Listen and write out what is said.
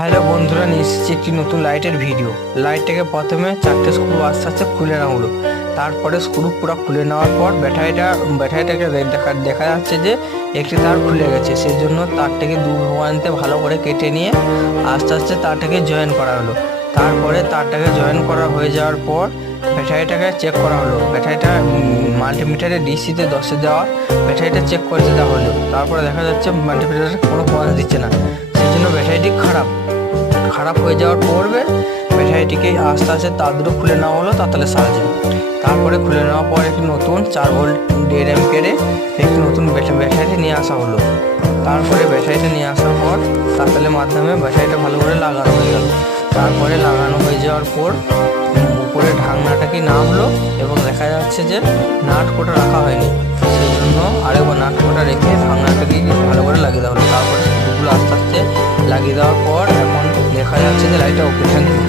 Hello বন্ধুরা, নিয়ে এসেছি একটি নতুন লাইটের ভিডিও। লাইটটাকে প্রথমে 4টে স্ক্রু আস্তে আস্তে খুলে নেওয়া হলো। তারপরে স্ক্রু পুরো খুলে নেওয়ার পর ব্যাটারিটাকে দেখা যাচ্ছে যে একটি তার খুলে গেছে। সেই জন্য তারটাকে দু ভবানিতে ভালো করে কেটে নিয়ে আস্তে আস্তে তারটাকে জয়েন করা হলো। তারপরে তারটাকে জয়েন করা হয়ে যাওয়ার পর ব্যাটারিটাকে চেক করা হলো। ব্যাটারিটা মাল্টিমিটারে ডিসিতে 10-এ দেওয়া ব্যাটারিটা চেক করে দেওয়া হলো। তারপরে দেখা যাচ্ছে মাল্টিমিটারে কোনো পয়েন্ট দিচ্ছে না, সেই জন্য ব্যাটারিটি খারাপ হয়ে যাওয়ার পূর্বে ব্যাটারিটিকে আস্তে আস্তে তার দুটো খুলে নেওয়া হলো তাতালের সাহায্যে। তারপরে খুলে নেওয়ার পর একটি নতুন 4 ভোল্ট 1.5 অ্যাম্পিয়ারে একটি নতুন ব্যাটারি নিয়ে আসা হলো। তারপরে ব্যাটারিটা নিয়ে আসার পর তাতালের মাধ্যমে ব্যাটারিটা ভালো করে লাগানো হয়ে গেল। তারপরে লাগানো হয়ে যাওয়ার পর উপরে ঢাকনাটাকে নামলো এবং দেখা যাচ্ছে যে নাট কোটা রাখা হয়নি, সেই জন্য আরেকবার নাট কোটা রেখে ঢাকনাটাকে ভালো করে লাগিয়ে দেওয়া হলো। তারপরে স্ক্রুগুলো আস্তে আস্তে লাগিয়ে দেওয়ার পর এখন দেখা যাচ্ছে যে লাইটটা ওকে। Thank you.